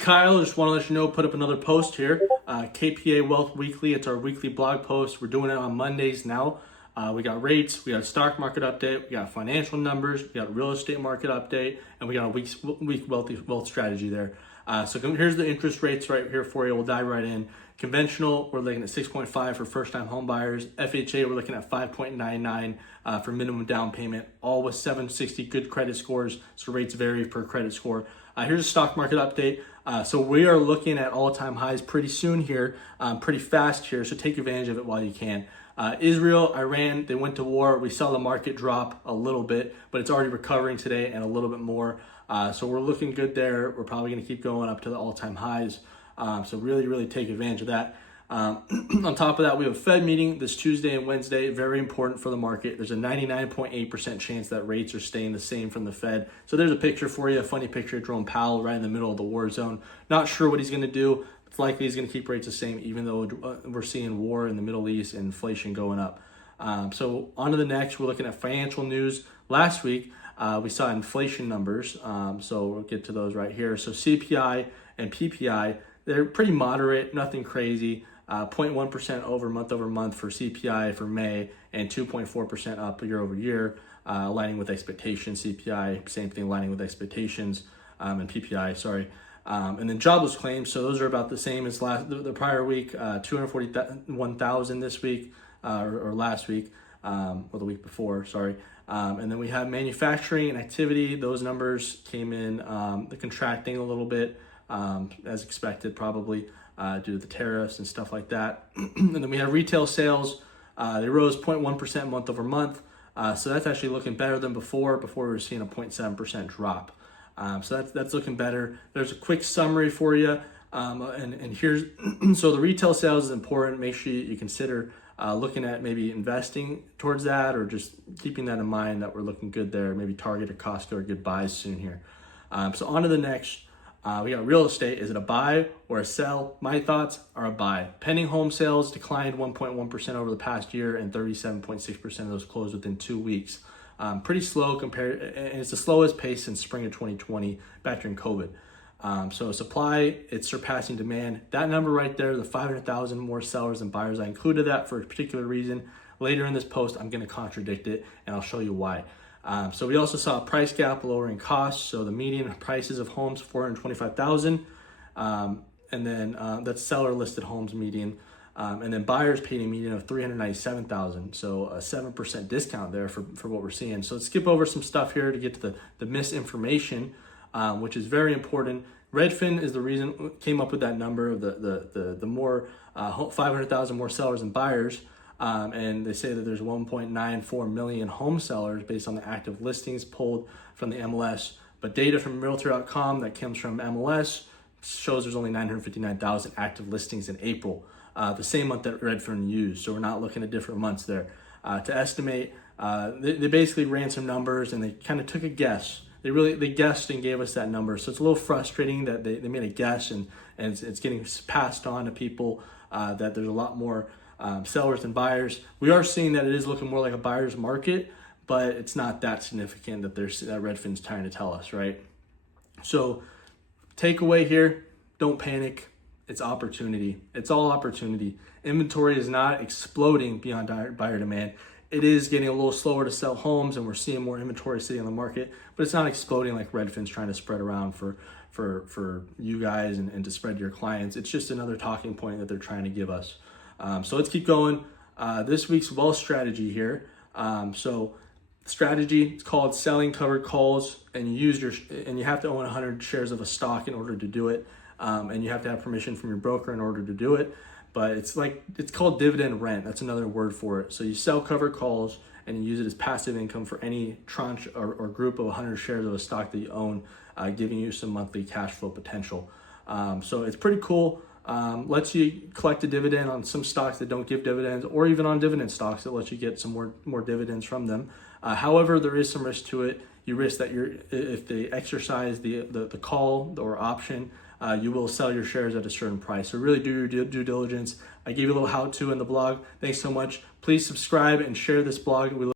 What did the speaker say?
Kyle. Just want to let you know, put up another post here. KPA Wealth Weekly. It's our weekly blog post. We're doing it on Mondays now. We got rates, we got stock market update, we got financial numbers, we got real estate market update, and we got a week wealth strategy there. So here's the interest rates right here for you. We'll dive right in. Conventional, we're looking at 6.5 for first-time home buyers. FHA, we're looking at 5.99 for minimum down payment, all with 760 good credit scores. So rates vary per credit score. Here's a stock market update. So we are looking at all-time highs pretty soon here, pretty fast here. So take advantage of it while you can. Israel, Iran, they went to war. We saw the market drop a little bit, but it's already recovering today and a little bit more. So we're looking good there. We're probably going to keep going up to the all-time highs. So really take advantage of that. On top of that, we have a Fed meeting this Tuesday and Wednesday, very important for the market. There's a 99.8% chance that rates are staying the same from the Fed. So there's a picture for you, a funny picture of Jerome Powell right in the middle of the war zone. Not sure what he's going to do. It's likely he's going to keep rates the same, even though we're seeing war in the Middle East and inflation going up. So on to the next, we're looking at financial news. Last week, we saw inflation numbers. So we'll get to those right here. So CPI and PPI, they're pretty moderate, nothing crazy. 0.1% month over month for CPI for May, and 2.4% up year over year, aligning with expectations. CPI, same thing, aligning with expectations, and PPI, sorry. And then jobless claims, so those are about the same as the prior week, 241,000 this week, or last week, or the week before, sorry. And then we have manufacturing and activity. Those numbers came in contracting a little bit, as expected, probably due to the tariffs and stuff like that. And then we have retail sales. They rose 0.1% month over month. So that's actually looking better than before. Before we were seeing a 0.7% drop. So that's looking better. There's a quick summary for you. And here's, so the retail sales is important. Make sure you consider looking at maybe investing towards that, or just keeping that in mind that we're looking good there. Maybe Target or Costco are good buys soon here. So on to the next. We got real estate. Is it a buy or a sell? My thoughts are a buy. Pending home sales declined 1.1% over the past year, and 37.6% of those closed within 2 weeks. Pretty slow compared, and it's the slowest pace since spring of 2020, back during COVID. So supply, it's surpassing demand. That number right there, the 500,000 more sellers than buyers, I included that for a particular reason. Later in this post, I'm going to contradict it, and I'll show you why. So we also saw a price gap lowering costs. So the median prices of homes, 425,000, and then that's seller listed homes median, and then buyers paid a median of 397,000. So a 7% discount there for what we're seeing. So let's skip over some stuff here to get to the misinformation, which is very important. Redfin is the reason came up with that number of the more 500,000 more sellers than buyers. And they say that there's 1.94 million home sellers based on the active listings pulled from the MLS. But data from Realtor.com that comes from MLS shows there's only 959,000 active listings in April, the same month that Redfin used. So we're not looking at different months there. To estimate, they basically ran some numbers and they kind of took a guess. They guessed and gave us that number. So it's a little frustrating that they made a guess and it's getting passed on to people that there's a lot more sellers and buyers. We are seeing that it is looking more like a buyer's market, but it's not that significant that Redfin's trying to tell us, right? So takeaway here, don't panic. It's opportunity. It's all opportunity. Inventory is not exploding beyond buyer demand. It is getting a little slower to sell homes, and we're seeing more inventory sitting on the market, but it's not exploding like Redfin's trying to spread around for you guys and to spread to your clients. It's just another talking point that they're trying to give us. So let's keep going. This week's wealth strategy here. So strategy, it's called selling covered calls, and you have to own 100 shares of a stock in order to do it. And you have to have permission from your broker in order to do it. But it's called dividend rent. That's another word for it. So you sell covered calls and you use it as passive income for any tranche or group of 100 shares of a stock that you own, giving you some monthly cash flow potential. So it's pretty cool. Lets you collect a dividend on some stocks that don't give dividends, or even on dividend stocks that lets you get some more dividends from them. However, there is some risk to it. You risk that if they exercise the call or option, you will sell your shares at a certain price. So really do your due diligence. I gave you a little how-to in the blog. Thanks so much. Please subscribe and share this blog.